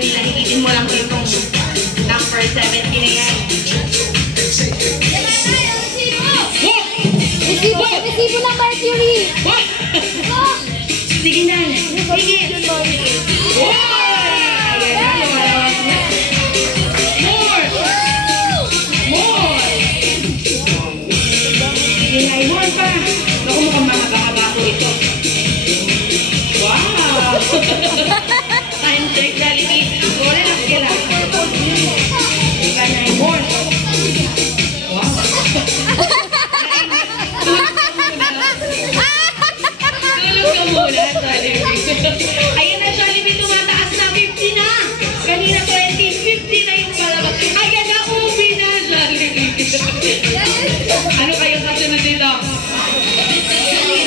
Sandali lang, higitin mo lang itong number 70 na yan. Resibo ng Mercury! Sige na! Sige! More! More! Sige na, more pa! Naku, mukhang mahaba-haba ko ito. Wow! Time check, reality. Wala lang sila. Sige na, more! Wow! Tulog ka muna, Jollibee. Ayan na, Jollibee, tumataas na 50 na. Kanina 20, 50 na yung palabas. Ayan na, ubi na, Jollibee. Ano kayo kasunod dito?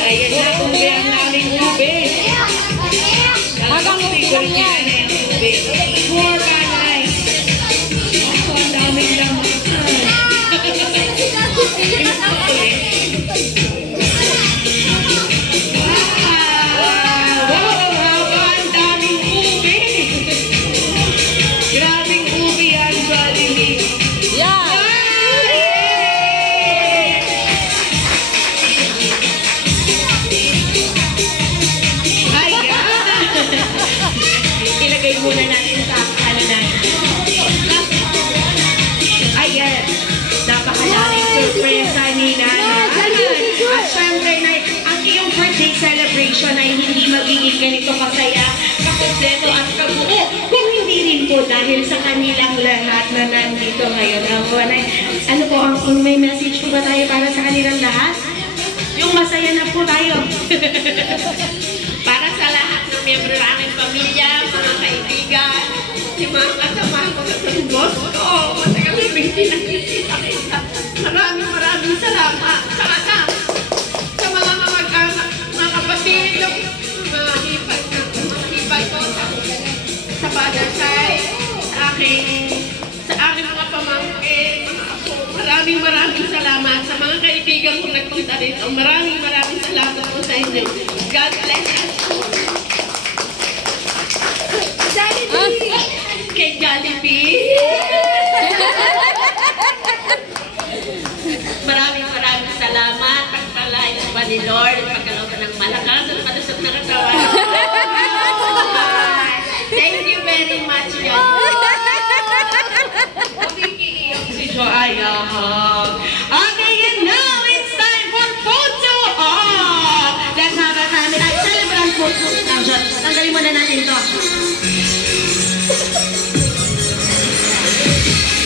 Ayan na, ubi ang naming ubi. Hanggang ubi lang yan. More kanay. Ako, ang daming laman. Ilagay muna natin sa ano na. Ayan. Napakalaking surpresa ni Nana. At syempre, ang iyong birthday celebration ay hindi magiging ganito kasaya, kakompleto at kabuo kung hindi rin po dahil sa kanilang lahat na nandito ngayon. Ano po, may message po ba tayo para sa kanilang lahat? Yung masaya na po tayo. Para sa lahat ng miyembro ng aming pamilya, mga kaibigan, si mga kasama ko sa boss ko, matagal na hindi nakikita kita. Maraming salamat. Saka sa mga mga kapatid, mga hipag ko, sa father side, sa aking mga pamangkin, mga apo. Maraming salamat sa mga kaibigan ko nagpunta dito. Maraming salamat po sa inyo. God bless us. Jollibee! Kay Jollibee! Maraming salamat. Pagpalain pa ni Lord. Pagkalaw ka ng malakas at malusog na katawan. Thank you very much, Jollibee. Si Joayahang. Okay, and now it's time for photo op! Let's have a time. Celebrant photo. Tanggalin muna natin to.